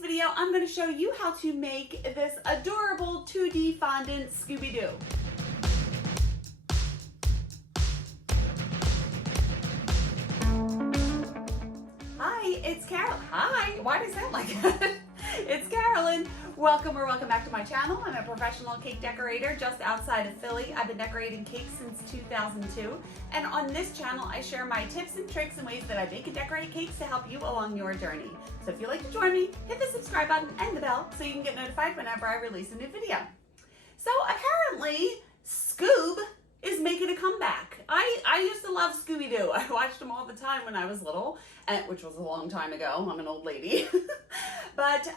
video, I'm going to show you how to make this adorable 2D fondant Scooby-Doo. Hi, it's Carol. Hi, why does it sound like that? It's Karolyn. Welcome back to my channel. I'm a professional cake decorator just outside of Philly. I've been decorating cakes since 2002. And on this channel, I share my tips and tricks and ways that I bake and decorate cakes to help you along your journey. So if you'd like to join me, hit the subscribe button and the bell so you can get notified whenever I release a new video. So apparently, Scoob is making a comeback. I used to love Scooby-Doo. I watched them all the time when I was little, which was a long time ago. I'm an old lady. But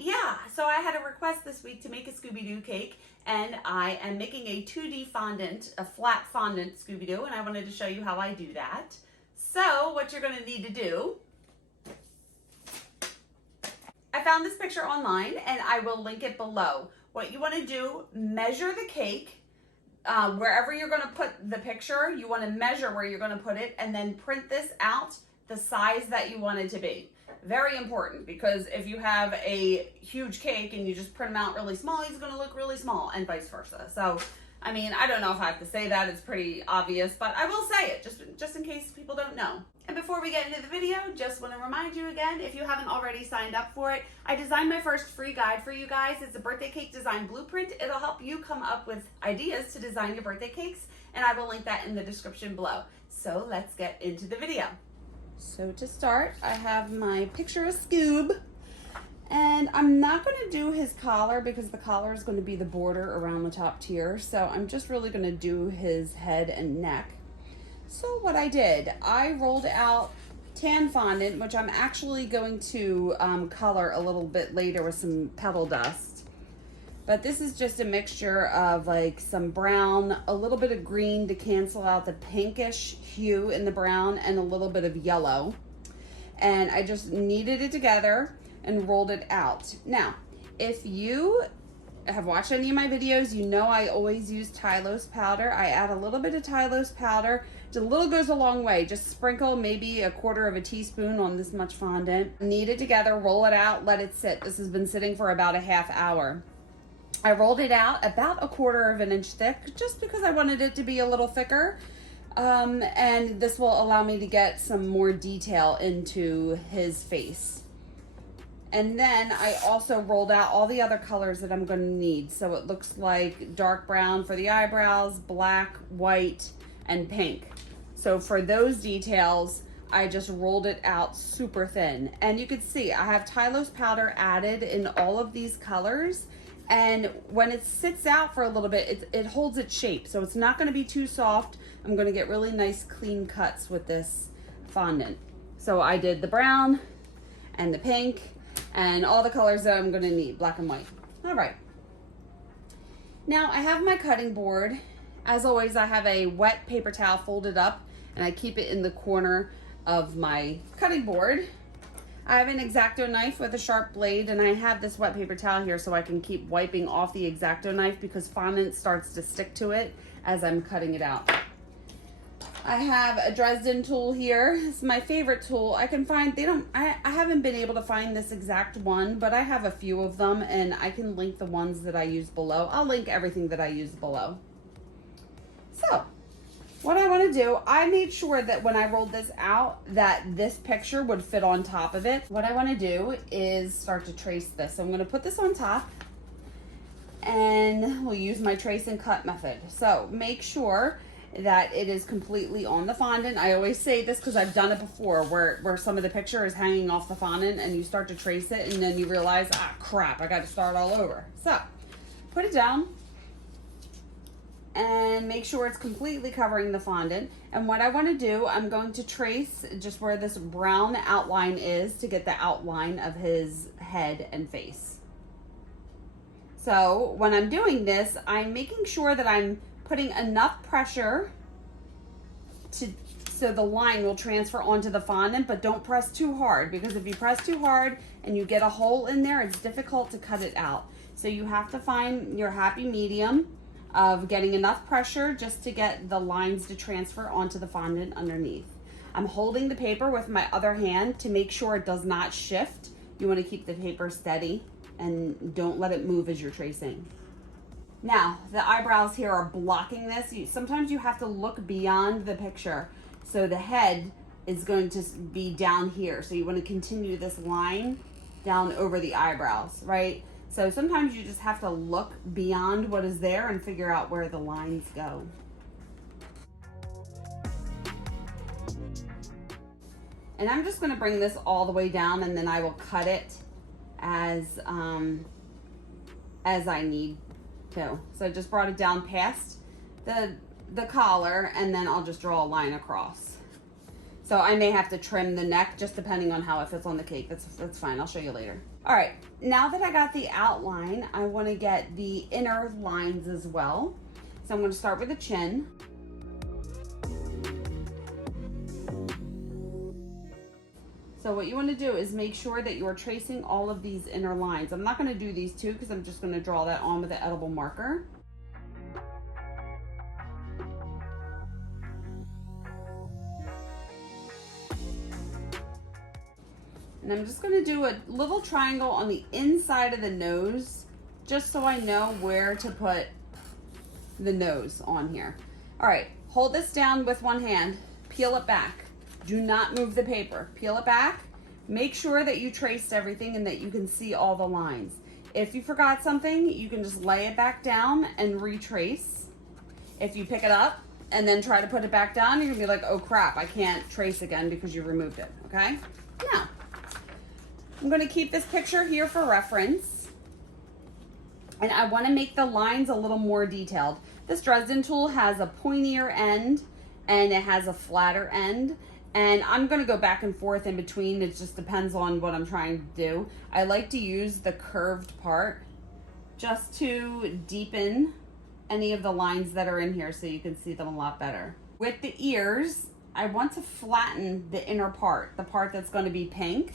yeah, so I had a request this week to make a Scooby-Doo cake, and I am making a 2D fondant, a flat fondant Scooby-Doo, and I wanted to show you how I do that. So what you're going to need to do, I found this picture online and I will link it below. What you want to do, measure the cake. Wherever you're going to put the picture, you want to measure where you're going to put it and then print this out the size that you want it to be. Very important, because if you have a huge cake and you just print them out really small, it's going to look really small, and vice versa. So, I mean, I don't know if I have to say that. It's pretty obvious, but I will say it just in case people don't know. And before we get into the video, just want to remind you again, if you haven't already signed up for it, I designed my first free guide for you guys. It's a birthday cake design blueprint. It'll help you come up with ideas to design your birthday cakes, and I will link that in the description below. So let's get into the video. So to start, I have my picture of Scoob, and I'm not going to do his collar because the collar is going to be the border around the top tier. So I'm just really going to do his head and neck. So what I did, I rolled out tan fondant, which I'm actually going to color a little bit later with some petal dust. But this is just a mixture of like some brown, a little bit of green to cancel out the pinkish hue in the brown, and a little bit of yellow. And I just kneaded it together and rolled it out. Now, if you have watched any of my videos, you know I always use Tylose powder. I add a little bit of Tylose powder. A little goes a long way. Just sprinkle maybe a quarter of a teaspoon on this much fondant. Knead it together, roll it out, let it sit. This has been sitting for about a half hour. I rolled it out about a quarter of an inch thick just because I wanted it to be a little thicker. And this will allow me to get some more detail into his face. And then I also rolled out all the other colors that I'm going to need. So it looks like dark brown for the eyebrows, black, white, and pink. So for those details, I just rolled it out super thin. And you can see I have Tylose powder added in all of these colors. And when it sits out for a little bit, it holds its shape. So it's not going to be too soft. I'm going to get really nice clean cuts with this fondant. So I did the brown and the pink and all the colors that I'm going to need, black and white. All right. Now I have my cutting board. As always, I have a wet paper towel folded up, and I keep it in the corner of my cutting board. I have an X-Acto knife with a sharp blade, and I have this wet paper towel here so I can keep wiping off the X-Acto knife because fondant starts to stick to it as I'm cutting it out. I have a Dresden tool here. It's my favorite tool. I can find, I haven't been able to find this exact one, but I have a few of them, and I can link the ones that I use below. I'll link everything that I use below. So what I want to do, I made sure that when I rolled this out that this picture would fit on top of it. What I want to do is start to trace this. So I'm going to put this on top, and we'll use my trace and cut method. So make sure that it is completely on the fondant. I always say this because I've done it before where some of the picture is hanging off the fondant and you start to trace it and then you realize, ah crap, I got to start all over. So put it down and make sure it's completely covering the fondant. And what I want to do, I'm going to trace just where this brown outline is to get the outline of his head and face. So when I'm doing this, I'm making sure that I'm putting enough pressure so the line will transfer onto the fondant, but don't press too hard, because if you press too hard and you get a hole in there, it's difficult to cut it out. So you have to find your happy medium of getting enough pressure just to get the lines to transfer onto the fondant underneath. I'm holding the paper with my other hand to make sure it does not shift You want to keep the paper steady and don't let it move as you're tracing. Now, the eyebrows here are blocking this. Sometimes you have to look beyond the picture. So the head is going to be down here. So you want to continue this line down over the eyebrows, right? So sometimes you just have to look beyond what is there and figure out where the lines go. And I'm just gonna bring this all the way down, and then I will cut it as I need to. So I just brought it down past the collar, and then I'll just draw a line across. So I may have to trim the neck just depending on how it fits on the cake. That's fine, I'll show you later. All right, now that I got the outline, I wanna get the inner lines as well. So I'm gonna start with the chin. So what you wanna do is make sure that you're tracing all of these inner lines. I'm not gonna do these two because I'm just gonna draw that on with the edible marker. And I'm just gonna do a little triangle on the inside of the nose, just so I know where to put the nose on here. All right, hold this down with one hand, peel it back. Do not move the paper, peel it back. Make sure that you traced everything and that you can see all the lines. If you forgot something, you can just lay it back down and retrace. If you pick it up and then try to put it back down, you're gonna be like, oh crap, I can't trace again because you removed it, okay? Now, I'm gonna keep this picture here for reference. And I wanna make the lines a little more detailed. This Dresden tool has a pointier end and it has a flatter end. And I'm gonna go back and forth in between. It just depends on what I'm trying to do. I like to use the curved part just to deepen any of the lines that are in here so you can see them a lot better. With the ears, I want to flatten the inner part, the part that's gonna be pink.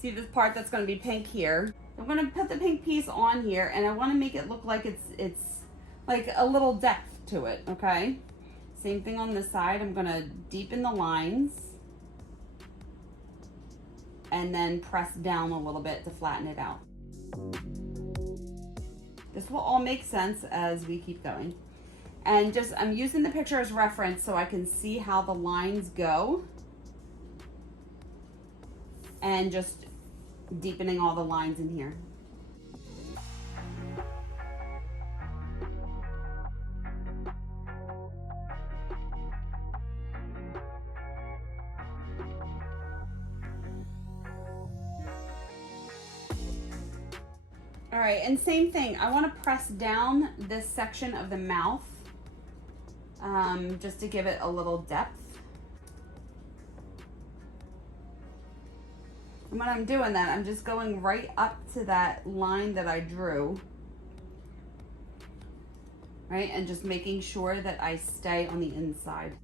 See this part that's gonna be pink here? I'm gonna put the pink piece on here and I wanna make it look like it's like a little depth to it, okay? Same thing on this side. I'm gonna deepen the lines and then press down a little bit to flatten it out. This will all make sense as we keep going. And just, I'm using the picture as reference so I can see how the lines go. And just deepening all the lines in here. All right, and same thing, I wanna press down this section of the mouth just to give it a little depth. And when I'm doing that, I'm just going right up to that line that I drew, right? And just making sure that I stay on the inside.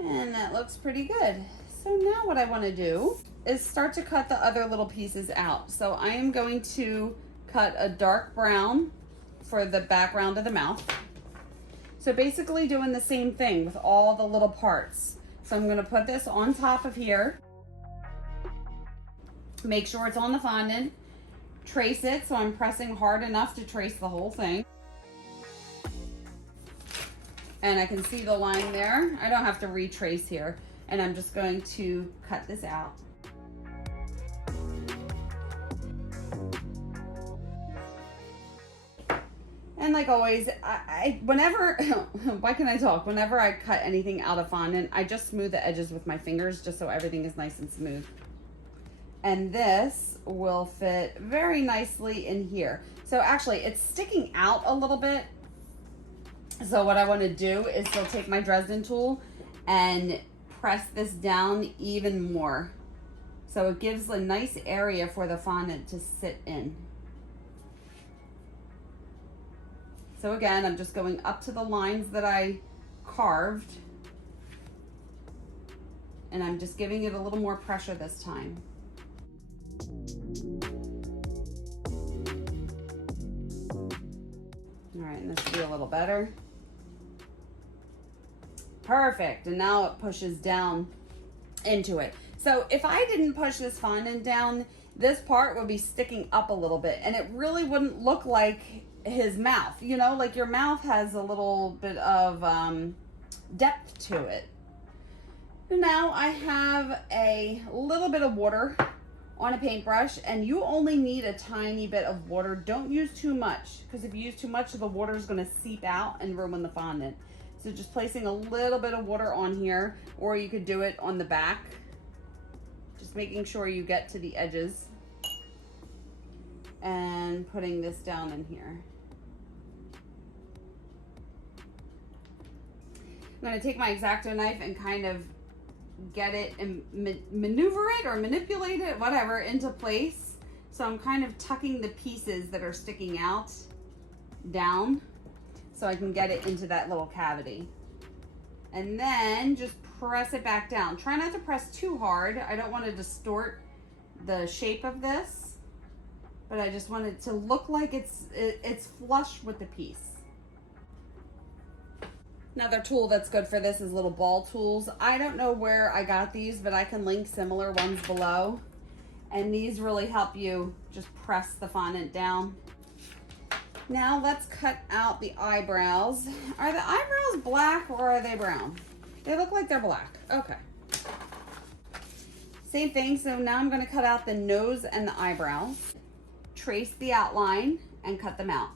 And that looks pretty good. So now what I wanna do is start to cut the other little pieces out. So I am going to cut a dark brown for the background of the mouth. So basically doing the same thing with all the little parts. So I'm gonna put this on top of here. Make sure it's on the fondant. Trace it, so I'm pressing hard enough to trace the whole thing. And I can see the line there. I don't have to retrace here. And I'm just going to cut this out. And like always, whenever, why can I talk? Whenever I cut anything out of fondant, I just smooth the edges with my fingers just so everything is nice and smooth. And this will fit very nicely in here. So actually it's sticking out a little bit. So what I want to do is still take my Dresden tool and press this down even more. So it gives a nice area for the fondant to sit in. So again, I'm just going up to the lines that I carved and I'm just giving it a little more pressure this time. All right, and this should be a little better. Perfect. And now it pushes down into it. So if I didn't push this fondant down, this part would be sticking up a little bit, and it really wouldn't look like his mouth. You know, like your mouth has a little bit of depth to it. Now I have a little bit of water on a paintbrush, and you only need a tiny bit of water. Don't use too much, because if you use too much, the water is going to seep out and ruin the fondant. So just placing a little bit of water on here, or you could do it on the back. Just making sure you get to the edges. And putting this down in here. I'm going to take my X-Acto knife and kind of get it and maneuver it or manipulate it, whatever, into place. So I'm kind of tucking the pieces that are sticking out down so I can get it into that little cavity. And then just press it back down. Try not to press too hard. I don't want to distort the shape of this, but I just want it to look like it's flush with the piece. Another tool that's good for this is little ball tools. I don't know where I got these, but I can link similar ones below. And these really help you just press the fondant down. Now let's cut out the eyebrows. Are the eyebrows black or are they brown? They look like they're black. Okay. Same thing, so now I'm gonna cut out the nose and the eyebrows. Trace the outline and cut them out.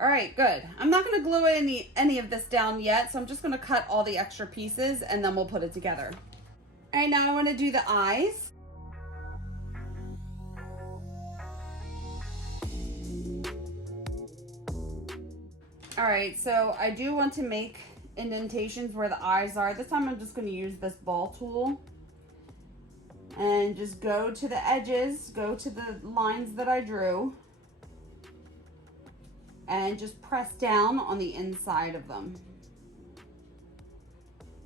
All right, good. I'm not gonna glue any of this down yet, so I'm just gonna cut all the extra pieces and then we'll put it together. All right, now I wanna do the eyes. All right, so I do want to make indentations where the eyes are. This time I'm just gonna use this ball tool and just go to the edges, go to the lines that I drew, and just press down on the inside of them.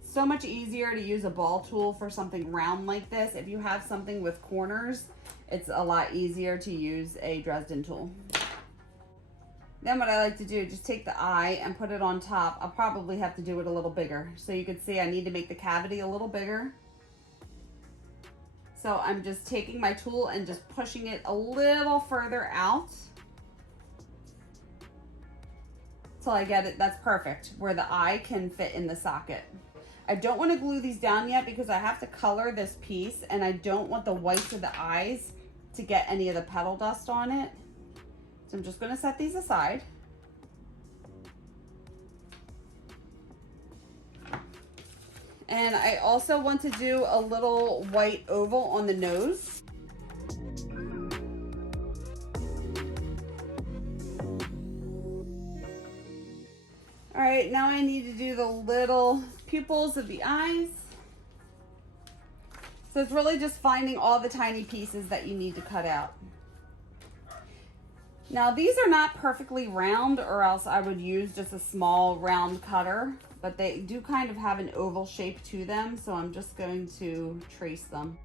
So much easier to use a ball tool for something round like this. If you have something with corners, it's a lot easier to use a Dresden tool. Then what I like to do, just take the eye and put it on top. I'll probably have to do it a little bigger. So you can see I need to make the cavity a little bigger. So I'm just taking my tool and just pushing it a little further out till I get it. That's perfect, where the eye can fit in the socket. I don't want to glue these down yet because I have to color this piece and I don't want the whites of the eyes to get any of the petal dust on it. So I'm just going to set these aside. And I also want to do a little white oval on the nose. All right, now I need to do the little pupils of the eyes. So it's really just finding all the tiny pieces that you need to cut out. Now these are not perfectly round, or else I would use just a small round cutter, but they do kind of have an oval shape to them, so I'm just going to trace them.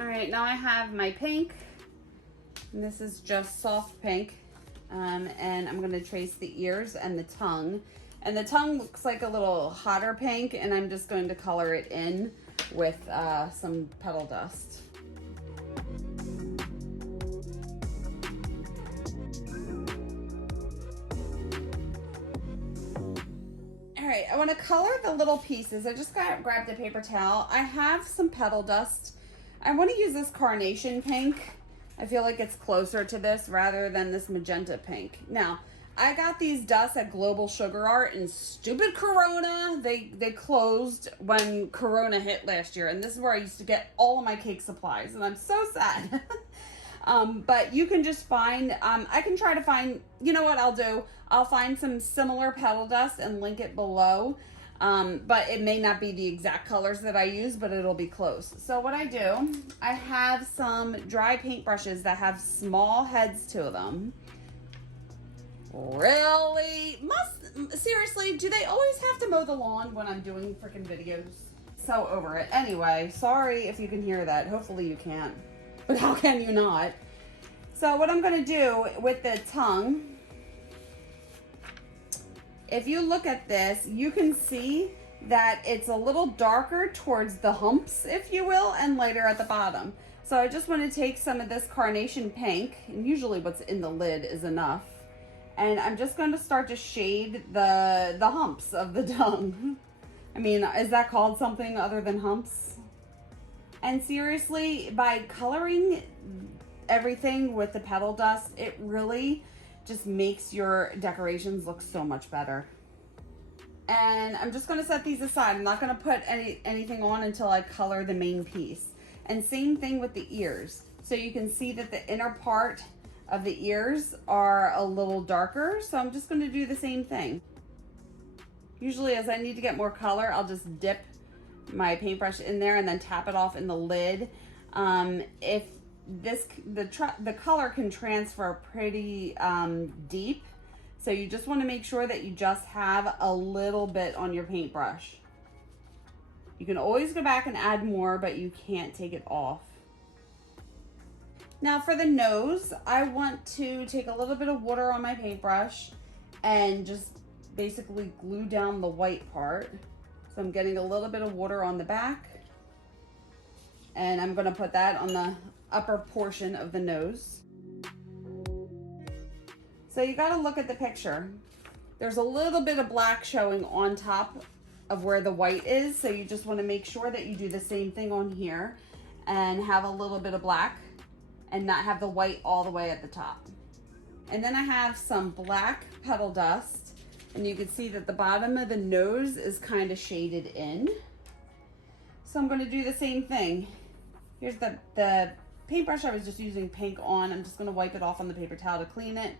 All right, now I have my pink. And this is just soft pink, and I'm gonna trace the ears and the tongue. And the tongue looks like a little hotter pink, and I'm just going to color it in with some petal dust. All right, I wanna color the little pieces. I just grabbed a paper towel. I have some petal dust. I wanna use this carnation pink. I feel like it's closer to this rather than this magenta pink. Now, I got these dusts at Global Sugar Art, and stupid Corona, they closed when Corona hit last year, and this is where I used to get all of my cake supplies, and I'm so sad. But you can just find, I can try to find, you know what I'll do? I'll find some similar petal dust and link it below. But it may not be the exact colors that I use, but it'll be close. So what I do, I have some dry paint brushes that have small heads to them. Really? Seriously, do they always have to mow the lawn when I'm doing freaking videos? So over it. Anyway, sorry if you can hear that. Hopefully you can't. But how can you not? So what I'm going to do with the tongue, if you look at this, you can see that it's a little darker towards the humps, if you will, and lighter at the bottom. So I just want to take some of this carnation pink, and usually what's in the lid is enough. And I'm just going to start to shade the humps of the tongue. I mean, is that called something other than humps? And seriously, by coloring everything with the petal dust, it really just makes your decorations look so much better. And I'm just going to set these aside. I'm not going to put anything on until I color the main piece. And same thing with the ears. So you can see that the inner part of the ears are a little darker. So I'm just going to do the same thing. Usually as I need to get more color, I'll just dip my paintbrush in there and then tap it off in the lid. If the color can transfer pretty deep, so you just want to make sure that you just have a little bit on your paintbrush. You can always go back and add more, but you can't take it off. Now for the nose, I want to take a little bit of water on my paintbrush and just basically glue down the white part. So I'm getting a little bit of water on the back, and I'm going to put that on the upper portion of the nose. So you got to look at the picture. There's a little bit of black showing on top of where the white is, so you just want to make sure that you do the same thing on here and have a little bit of black and not have the white all the way at the top. And then I have some black petal dust. And you can see that the bottom of the nose is kind of shaded in. So I'm going to do the same thing. Here's the paintbrush I was just using pink on. I'm just going to wipe it off on the paper towel to clean it.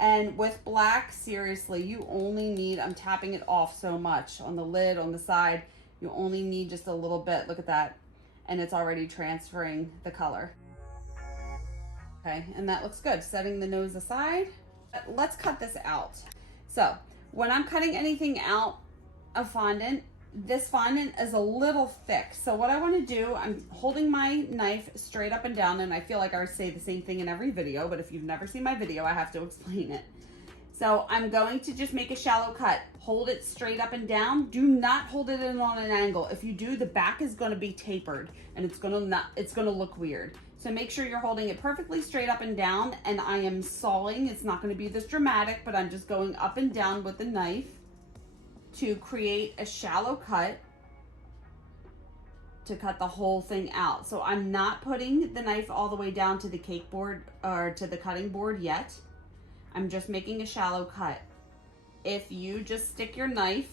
And with black, seriously, you only need, I'm tapping it off so much on the lid, on the side. You only need just a little bit. Look at that. And it's already transferring the color. Okay, and that looks good. Setting the nose aside. Let's cut this out. So when I'm cutting anything out of fondant, this fondant is a little thick. So what I want to do, I'm holding my knife straight up and down, and I feel like I say the same thing in every video, but if you've never seen my video, I have to explain it. So I'm going to just make a shallow cut. Hold it straight up and down. Do not hold it in on an angle. If you do, the back is going to be tapered and it's going to look weird. So make sure you're holding it perfectly straight up and down, and I am sawing. It's not going to be this dramatic, but I'm just going up and down with the knife to create a shallow cut to cut the whole thing out. So I'm not putting the knife all the way down to the cake board or to the cutting board yet. I'm just making a shallow cut. If you just stick your knife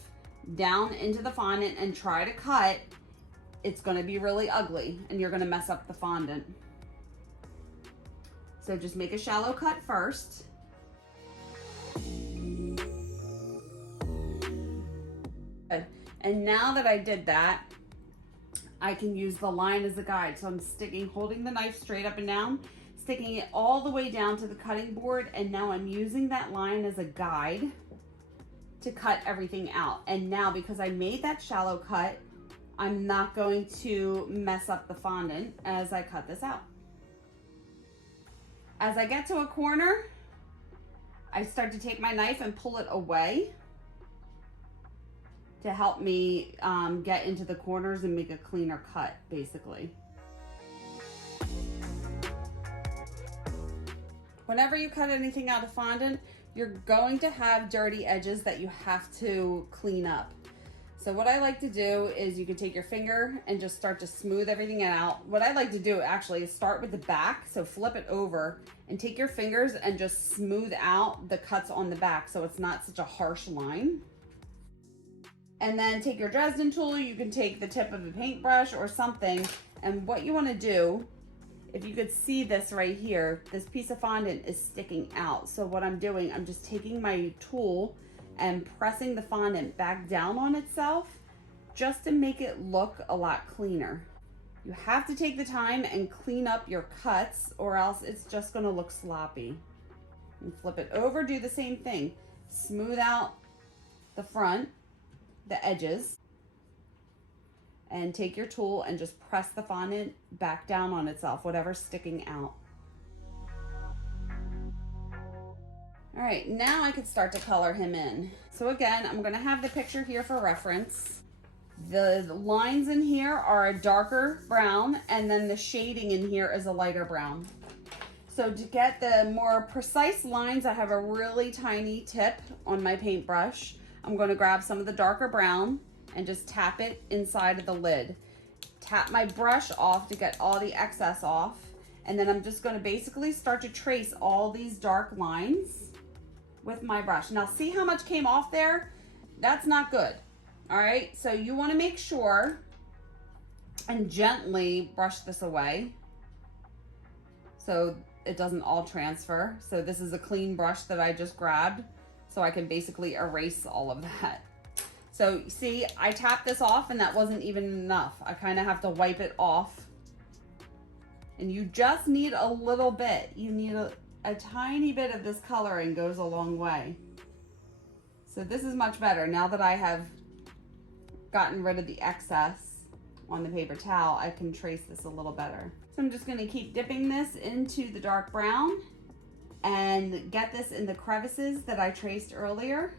down into the fondant and try to cut, it's going to be really ugly and you're going to mess up the fondant. So just make a shallow cut first. Good. And now that I did that, I can use the line as a guide. So I'm holding the knife straight up and down, sticking it all the way down to the cutting board, and now I'm using that line as a guide to cut everything out. And now, because I made that shallow cut, I'm not going to mess up the fondant as I cut this out. As I get to a corner, I start to take my knife and pull it away to help me get into the corners and make a cleaner cut, basically. Whenever you cut anything out of fondant, you're going to have dirty edges that you have to clean up. So what I like to do is you can take your finger and just start to smooth everything out. What I like to do actually is start with the back, so flip it over and take your fingers and just smooth out the cuts on the back so it's not such a harsh line. And then take your Dresden tool, you can take the tip of a paintbrush or something, and what you want to do, if you could see this right here, this piece of fondant is sticking out. So what I'm doing, I'm just taking my tool and pressing the fondant back down on itself just to make it look a lot cleaner. You have to take the time and clean up your cuts or else it's just going to look sloppy. And flip it over, do the same thing. Smooth out the front, the edges, and take your tool and just press the fondant back down on itself, whatever's sticking out. All right, now I can start to color him in. So again, I'm gonna have the picture here for reference. The lines in here are a darker brown, and then the shading in here is a lighter brown. So to get the more precise lines, I have a really tiny tip on my paintbrush. I'm gonna grab some of the darker brown and just tap it inside of the lid. Tap my brush off to get all the excess off. And then I'm just gonna basically start to trace all these dark lines with my brush. Now see how much came off there? That's not good. All right, so you wanna make sure and gently brush this away so it doesn't all transfer. So this is a clean brush that I just grabbed, so I can basically erase all of that. So see, I tapped this off and that wasn't even enough. I kind of have to wipe it off. And you just need a little bit. You need a tiny bit of this coloring, goes a long way. So this is much better. Now that I have gotten rid of the excess on the paper towel, I can trace this a little better. So I'm just gonna keep dipping this into the dark brown and get this in the crevices that I traced earlier.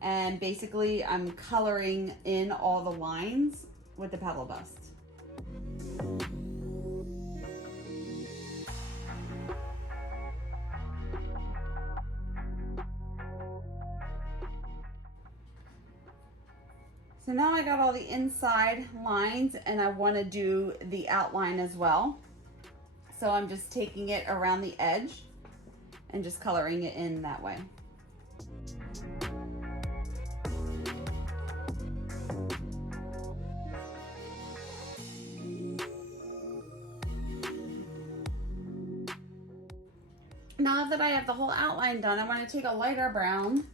And basically I'm coloring in all the lines with the pebble dust. So now I got all the inside lines and I want to do the outline as well. So I'm just taking it around the edge and just coloring it in that way. Now that I have the whole outline done, I want to take a lighter brown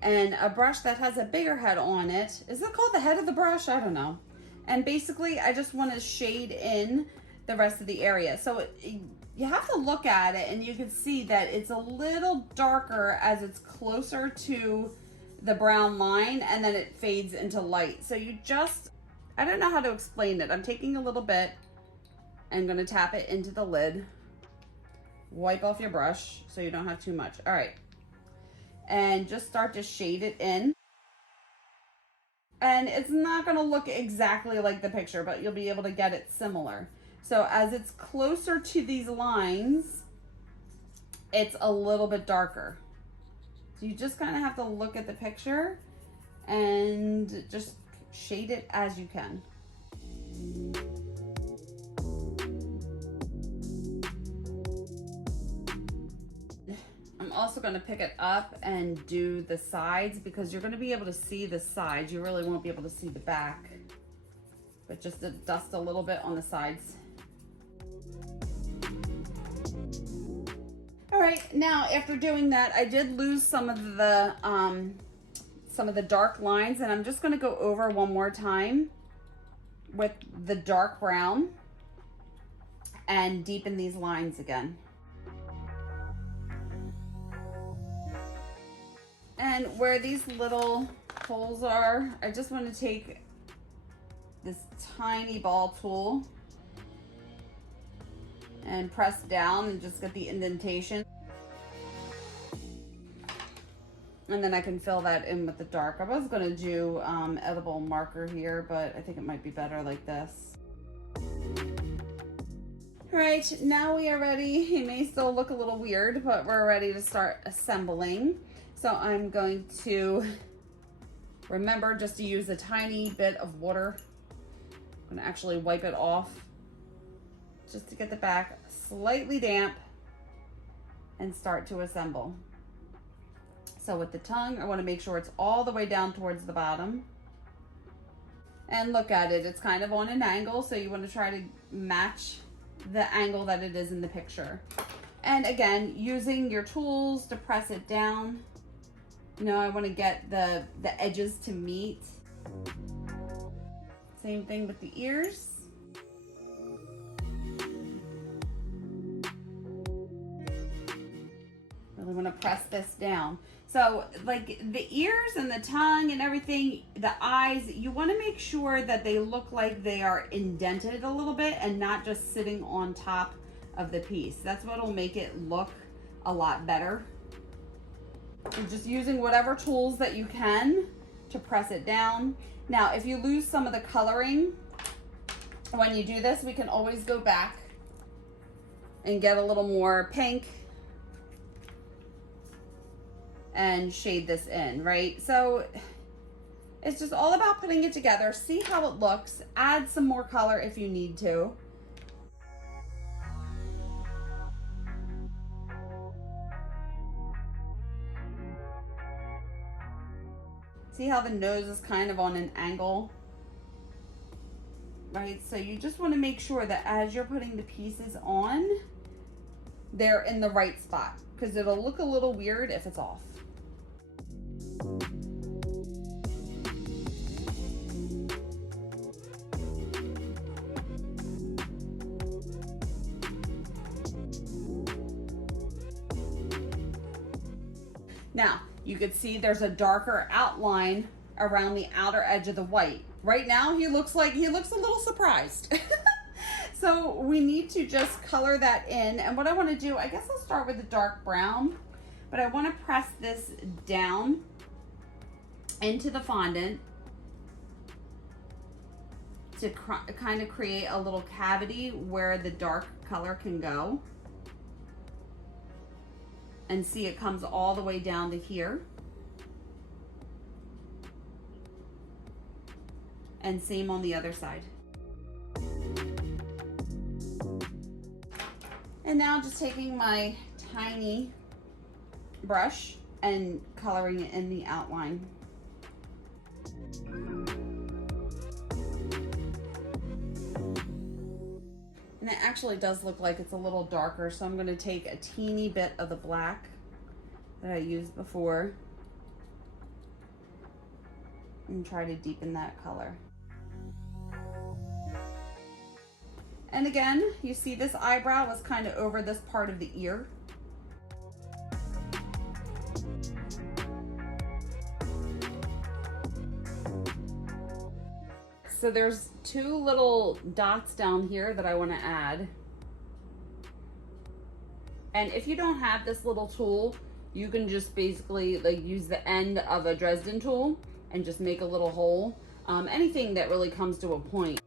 and a brush that has a bigger head on it. Is it called the head of the brush? I don't know. And basically I just want to shade in the rest of the area. So you have to look at it and you can see that it's a little darker as it's closer to the brown line, and then it fades into light. So you just, I don't know how to explain it. I'm taking a little bit and gonna tap it into the lid. Wipe off your brush so you don't have too much. All right. And just start to shade it in. And it's not gonna look exactly like the picture, but you'll be able to get it similar. So as it's closer to these lines, it's a little bit darker. So you just kind of have to look at the picture and just shade it as you can. I'm also going to pick it up and do the sides, because you're going to be able to see the sides. You really won't be able to see the back, but just to dust a little bit on the sides. All right, now after doing that, I did lose some of the dark lines, and I'm just going to go over one more time with the dark brown and deepen these lines again. And where these little holes are, I just want to take this tiny ball tool and press down and just get the indentation. And then I can fill that in with the dark. I was gonna do edible marker here, but I think it might be better like this. All right, now we are ready. It may still look a little weird, but we're ready to start assembling. So I'm going to remember just to use a tiny bit of water. I'm gonna actually wipe it off just to get the back slightly damp and start to assemble. So with the tongue, I want to make sure it's all the way down towards the bottom. And look at it, it's kind of on an angle, so you want to try to match the angle that it is in the picture. And again, using your tools to press it down. You know, I want to get the edges to meet. Same thing with the ears. A really want to press this down. So like the ears and the tongue and everything, the eyes, you want to make sure that they look like they are indented a little bit and not just sitting on top of the piece. That's what'll make it look a lot better. And just using whatever tools that you can to press it down. Now, if you lose some of the coloring, when you do this, we can always go back and get a little more pink and shade this in, right? So it's just all about putting it together, see how it looks, add some more color if you need to. See how the nose is kind of on an angle, right? So you just want to make sure that as you're putting the pieces on, they're in the right spot, because it'll look a little weird if it's off. Now, you could see there's a darker outline around the outer edge of the white. Right now, he looks a little surprised. So we need to just color that in. And what I want to do, I guess I'll start with the dark brown, but I want to press this down into the fondant to kind of create a little cavity where the dark color can go. And see, it comes all the way down to here. And same on the other side. And now just taking my tiny brush and coloring it in the outline. And it actually does look like it's a little darker, so I'm going to take a teeny bit of the black that I used before and try to deepen that color. And again, you see this eyebrow was kind of over this part of the ear. So there's two little dots down here that I want to add. And if you don't have this little tool, you can just basically like use the end of a Dresden tool and just make a little hole. Anything that really comes to a point.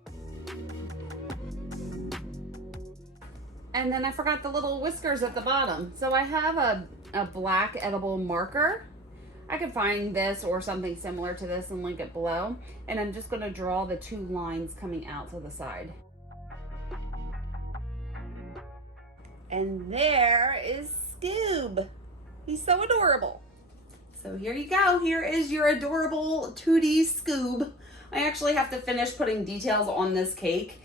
And then I forgot the little whiskers at the bottom. So I have a black edible marker. I could find this or something similar to this and link it below. And I'm just going to draw the two lines coming out to the side. And there is Scoob. He's so adorable. So here you go. Here is your adorable 2D Scoob. I actually have to finish putting details on this cake.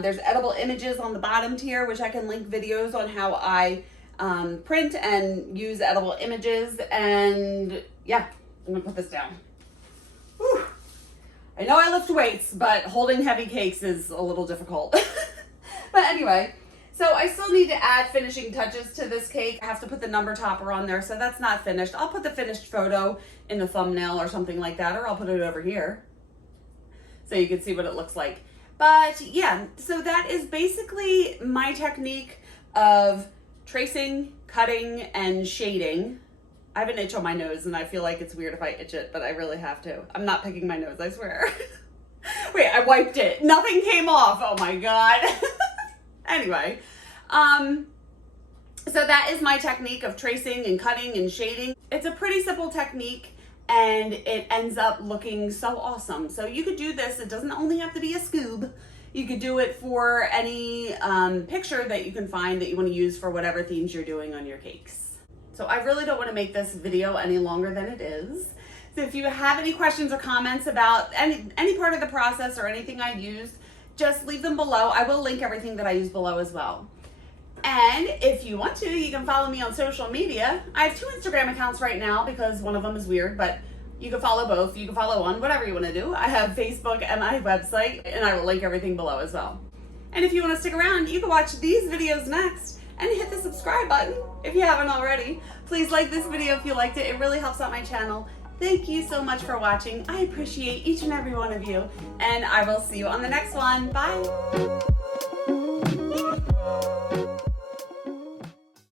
There's edible images on the bottom tier, which I can link videos on how I print and use edible images. And yeah, I'm gonna put this down. Whew. I know I lift weights, but holding heavy cakes is a little difficult. But anyway, so I still need to add finishing touches to this cake. I have to put the number topper on there, so that's not finished. I'll put the finished photo in the thumbnail or something like that, or I'll put it over here so you can see what it looks like. But yeah, so that is basically my technique of tracing, cutting, and shading. I have an itch on my nose and I feel like it's weird if I itch it, but I really have to. I'm not picking my nose, I swear. Wait, I wiped it. Nothing came off. Oh my God. Anyway, so that is my technique of tracing and cutting and shading. It's a pretty simple technique and it ends up looking so awesome. So you could do this. It doesn't only have to be a Scoob. You could do it for any picture that you can find that you want to use for whatever themes you're doing on your cakes. So I really don't want to make this video any longer than it is. So if you have any questions or comments about any part of the process or anything I used, just leave them below. I will link everything that I use below as well. And if you want to, you can follow me on social media. I have 2 Instagram accounts right now because one of them is weird, but you can follow both. You can follow one, whatever you want to do. I have Facebook and my website, and I will link everything below as well. And if you want to stick around, you can watch these videos next, and hit the subscribe button if you haven't already. Please like this video if you liked it. It really helps out my channel. Thank you so much for watching. I appreciate each and every one of you, and I will see you on the next one. Bye.